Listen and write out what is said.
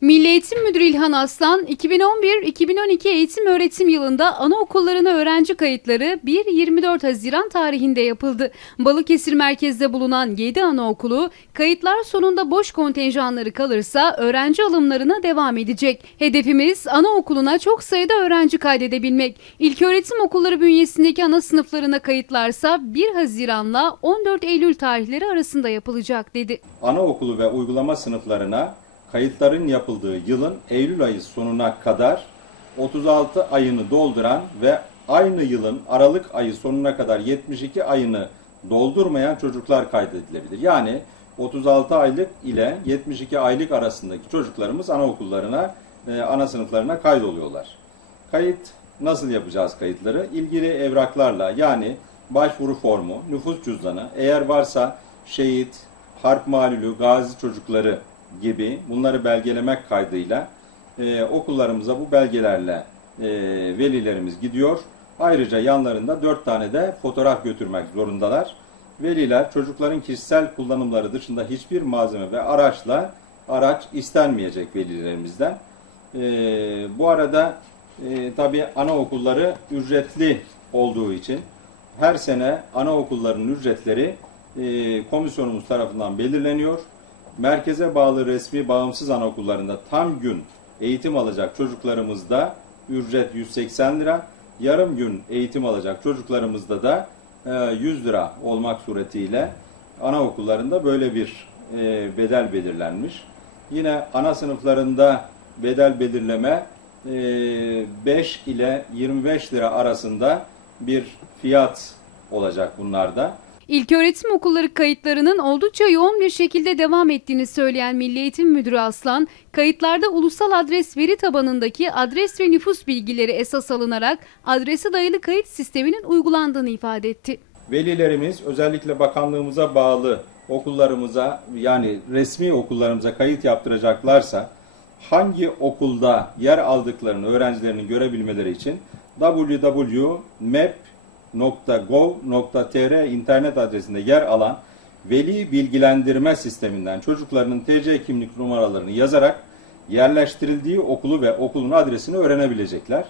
Milli Eğitim Müdürü İlhan Aslan, 2011-2012 eğitim öğretim yılında anaokullarına öğrenci kayıtları 1-24 Haziran tarihinde yapıldı. Balıkesir merkezde bulunan 7 anaokulu kayıtlar sonunda boş kontenjanları kalırsa öğrenci alımlarına devam edecek. Hedefimiz anaokuluna çok sayıda öğrenci kaydedebilmek. İlköğretim okulları bünyesindeki ana sınıflarına kayıtlarsa 1 Haziran'la 14 Eylül tarihleri arasında yapılacak dedi. anaokulu ve uygulama sınıflarına kayıtların yapıldığı yılın Eylül ayı sonuna kadar 36 ayını dolduran ve aynı yılın Aralık ayı sonuna kadar 72 ayını doldurmayan çocuklar kaydedilebilir. Yani 36 aylık ile 72 aylık arasındaki çocuklarımız anaokullarına, e, ana sınıflarına kaydoluyorlar. Kayıt nasıl yapacağız kayıtları? İlgili evraklarla yani başvuru formu, nüfus cüzdanı, eğer varsa şehit, harp malulü, gazi çocukları gibi bunları belgelemek kaydıyla e, okullarımıza bu belgelerle e, velilerimiz gidiyor. Ayrıca yanlarında dört tane de fotoğraf götürmek zorundalar. Veliler çocukların kişisel kullanımları dışında hiçbir malzeme ve araçla araç istenmeyecek velilerimizden. E, bu arada e, tabii anaokulları ücretli olduğu için her sene anaokullarının ücretleri e, komisyonumuz tarafından belirleniyor. Merkeze bağlı resmi bağımsız anaokullarında tam gün eğitim alacak çocuklarımızda ücret 180 lira, yarım gün eğitim alacak çocuklarımızda da e, 100 lira olmak suretiyle anaokullarında böyle bir e, bedel belirlenmiş. Yine ana sınıflarında bedel belirleme e, 5 ile 25 lira arasında bir fiyat olacak bunlarda. İlköğretim okulları kayıtlarının oldukça yoğun bir şekilde devam ettiğini söyleyen Milli Eğitim Müdürü Aslan, kayıtlarda ulusal adres veri tabanındaki adres ve nüfus bilgileri esas alınarak adrese dayalı kayıt sisteminin uygulandığını ifade etti. Velilerimiz özellikle bakanlığımıza bağlı okullarımıza yani resmi okullarımıza kayıt yaptıracaklarsa hangi okulda yer aldıklarını öğrencilerinin görebilmeleri için www.map.gov.tr internet adresinde yer alan veli bilgilendirme sisteminden çocuklarının TC kimlik numaralarını yazarak yerleştirildiği okulu ve okulun adresini öğrenebilecekler.